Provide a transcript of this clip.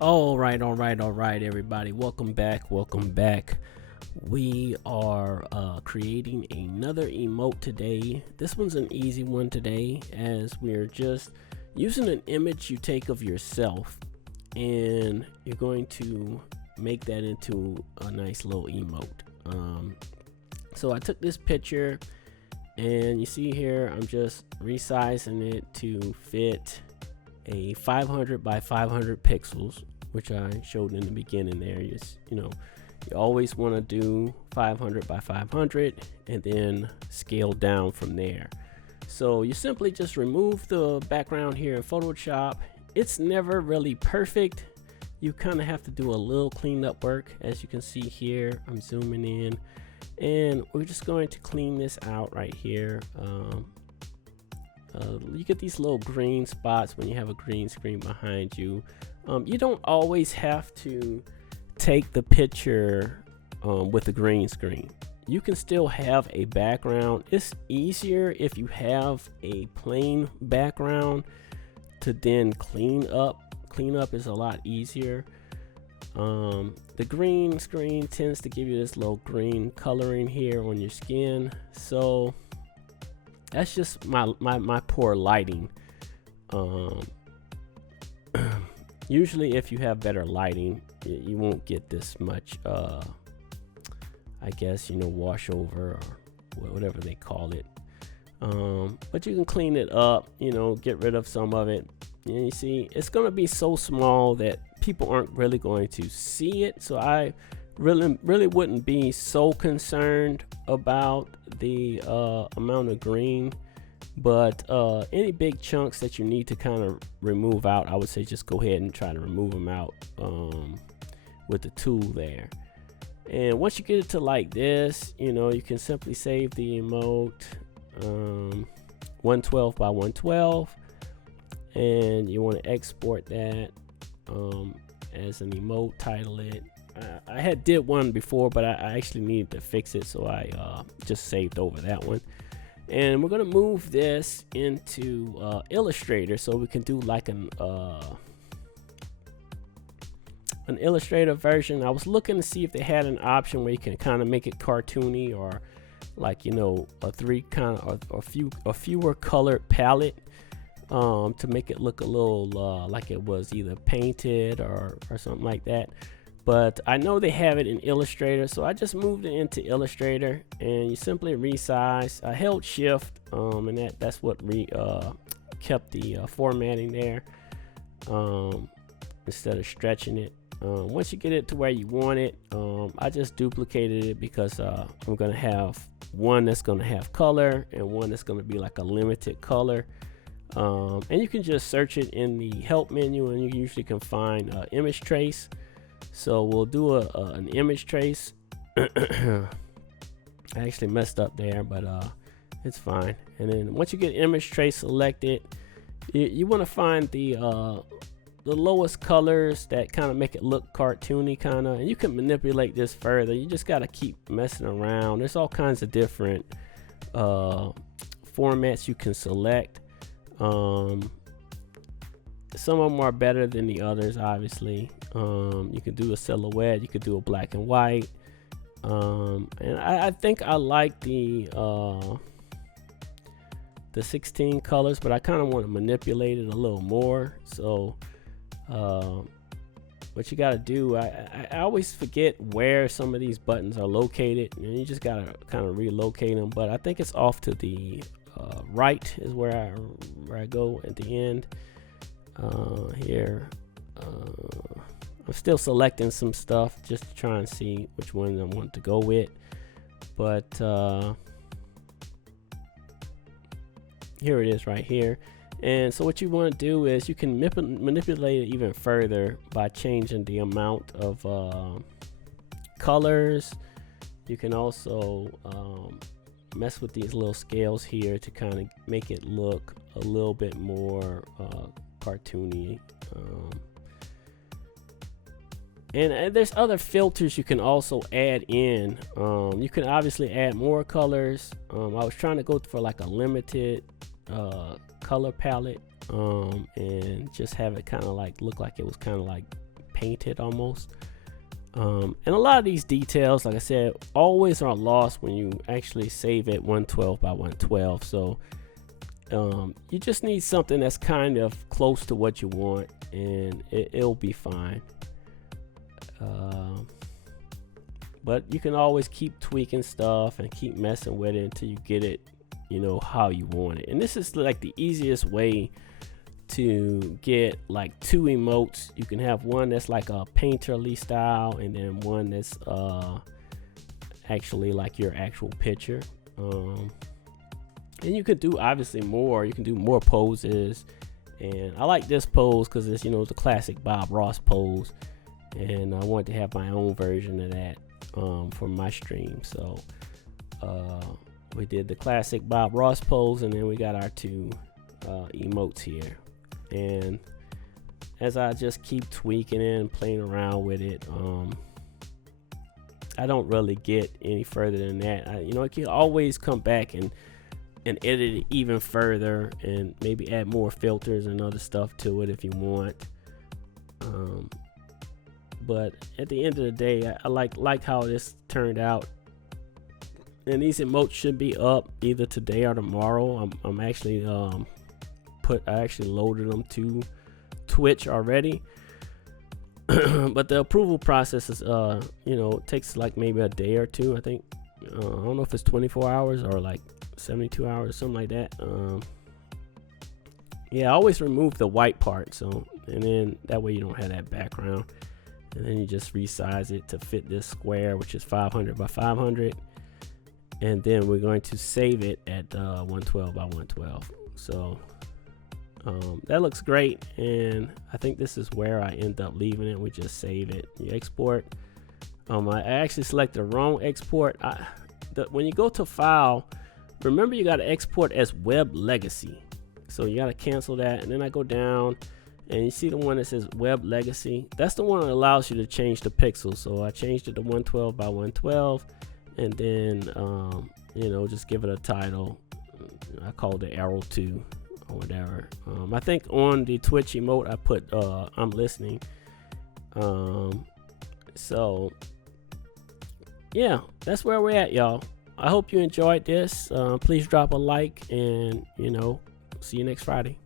All right, everybody. Welcome back. We are creating another emote today. This one's an easy one today, as we're just using an image you take of yourself, and you're going to make that into a nice little emote. So I took this picture, and you see here, I'm just resizing it to fit a 500 by 500 pixels, which I showed in the beginning there. You always want to do 500 by 500 and then scale down from there. So you simply just remove the background here in Photoshop. It's never really perfect. You kind of have to do a little cleanup work. As you can see here, I'm zooming in, and we're just going to clean this out right here. You get these little green spots when you have a green screen behind you. You don't always have to take the picture with the green screen. You can still have a background. It's easier if you have a plain background to then clean up. Clean up is a lot easier. The green screen tends to give you this little green coloring here on your skin, so that's just my poor lighting. Usually if you have better lighting, you won't get this much I guess wash over or whatever they call it. But you can clean it up, get rid of some of it. And you see, it's going to be so small that people aren't really going to see it. So I really wouldn't be so concerned about the amount of green, but any big chunks that you need to kind of remove out, I would say just go ahead and try to remove them out with the tool there. And once you get it to like this, you can simply save the emote 112 by 112, and you want to export that as an emote, title it. I had did one before, but I actually needed to fix it, so I just saved over that one. And we're gonna move this into Illustrator, so we can do like an Illustrator version. I was looking to see if they had an option where you can kind of make it cartoony, or like a three kind of or fewer colored palette to make it look a little like it was either painted or something like that. But I know they have it in Illustrator, so I just moved it into Illustrator, and you simply resize. I held shift, and that's what kept the formatting there instead of stretching it. Once you get it to where you want it, I just duplicated it because I'm gonna have one that's gonna have color and one that's gonna be like a limited color. And you can just search it in the help menu, and you usually can find image trace. So we'll do an image trace. I actually messed up there, but it's fine. And then once you get image trace selected, you want to find the lowest colors that kind of make it look cartoony kind of, and you can manipulate this further. You just got to keep messing around. There's all kinds of different formats you can select. Some of them are better than the others, obviously. You can do a silhouette, you could do a black and white, and I think I like the 16 colors, but I kind of want to manipulate it a little more. So what you got to do, I always forget where some of these buttons are located, and you just got to kind of relocate them. But I think it's off to the right is where I go at the end. Here I'm still selecting some stuff just to try and see which one I want to go with, but here it is right here. And so what you want to do is you can manipulate it even further by changing the amount of colors. You can also mess with these little scales here to kind of make it look a little bit more cartoony. And there's other filters you can also add in. You can obviously add more colors. I was trying to go for like a limited color palette, and just have it kind of like look like it was kind of like painted almost. And a lot of these details, like I said, always are lost when you actually save it 112 by 112. So you just need something that's kind of close to what you want, and it'll be fine. But you can always keep tweaking stuff and keep messing with it until you get it, how you want it. And this is like the easiest way to get like 2 emotes. You can have one that's like a painterly style, and then one that's actually like your actual picture. And you could do obviously more. You can do more poses, and I like this pose because it's the classic Bob Ross pose, and I wanted to have my own version of that for my stream. So we did the classic Bob Ross pose, and then we got our 2 emotes here. And as I just keep tweaking it and playing around with it, I don't really get any further than that. I can always come back and edit it even further, and maybe add more filters and other stuff to it if you want. But at the end of the day, I like how this turned out. And these emotes should be up either today or tomorrow. I'm actually I actually loaded them to Twitch already. But the approval process is takes like maybe a day or two. I think I don't know if it's 24 hours or like 72 hours, something like that. I always remove the white part, so, and then that way you don't have that background. And then you just resize it to fit this square, which is 500 by 500. And then we're going to save it at 112 by 112. So that looks great, and I think this is where I end up leaving it. We just save it. You export. I actually selected the wrong export. When you go to file, remember you got to export as web legacy. So you got to cancel that, and then I go down, and you see the one that says web legacy. That's the one that allows you to change the pixels. So I changed it to 112 by 112, and then just give it a title. I called it Errol 2 or whatever. I think on the Twitch emote I put I'm listening. So yeah, that's where we're at, y'all. I hope you enjoyed this. Please drop a like, and see you next Friday.